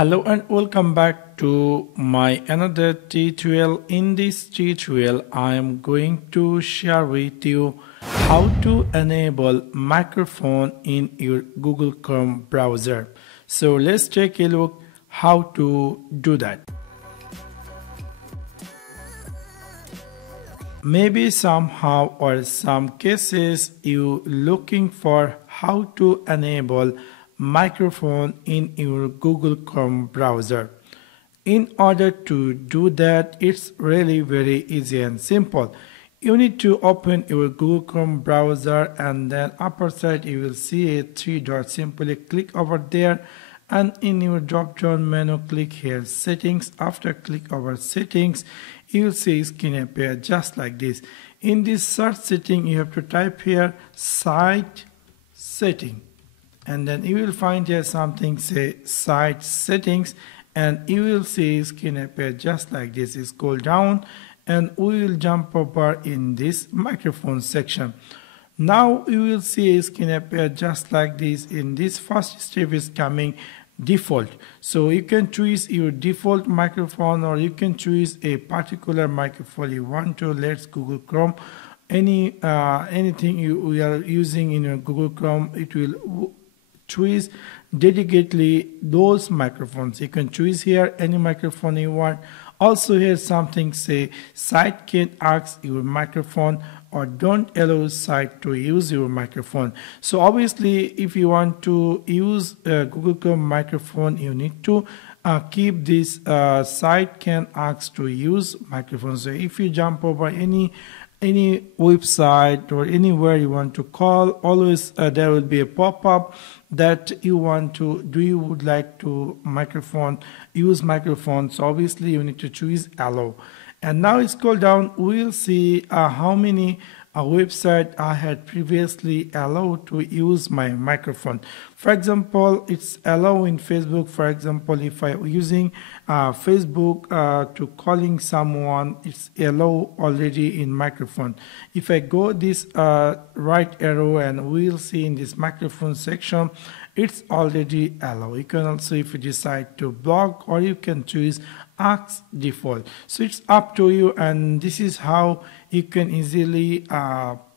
Hello and welcome back to my another tutorial. In this tutorial I am going to share with you how to enable microphone in your Google Chrome browser. So let's take a look how to do that. Maybe somehow or some cases you looking for how to enable microphone in your Google Chrome browser. In order to do that, it's really very easy and simple. You need to open your Google Chrome browser, and then upper side you will see a three dots. Simply click over there, and in your drop down menu click here settings. After click over settings, you will see screen appear just like this. In this search setting you have to type here site setting, and then you will find here something say site settings, and you will see screen appear just like this. Scroll down and we will jump over in this microphone section. Now you will see a screen appear just like this. In this first step is coming default, so you can choose your default microphone or you can choose a particular microphone you want to. Let's Google Chrome, anything you are using in your Google Chrome, it will choose dedicatedly those microphones. You can choose here any microphone you want. Also here something say site can ask your microphone or don't allow site to use your microphone. So obviously if you want to use Google Chrome microphone, you need to keep this site can ask to use microphone. So if you jump over any website or anywhere you want to call, always there will be a pop-up that you would like to use microphone. So obviously you need to choose allow. And now scroll down, we'll see how many website I had previously allowed to use my microphone. For example, it's allow in Facebook. For example, if I'm using Facebook to calling someone, it's allow already in microphone. If I go this right arrow, and we'll see in this microphone section, it's already allow. You can also, if you decide to block, or you can choose ask default. So it's up to you, and this is how you can easily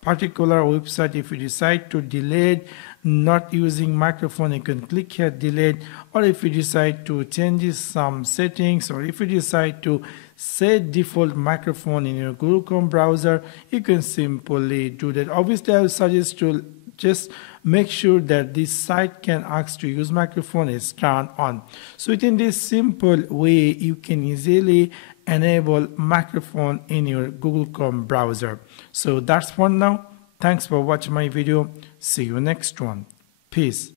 particular website, if you decide to delete not using microphone, you can click here delete, or if you decide to change some settings, or if you decide to set default microphone in your Google Chrome browser, you can simply do that. Obviously I would suggest to just make sure that this site can ask to use microphone is turned on. So within this simple way you can easily enable microphone in your Google Chrome browser. So that's for now. Thanks for watching my video. See you next one. Peace.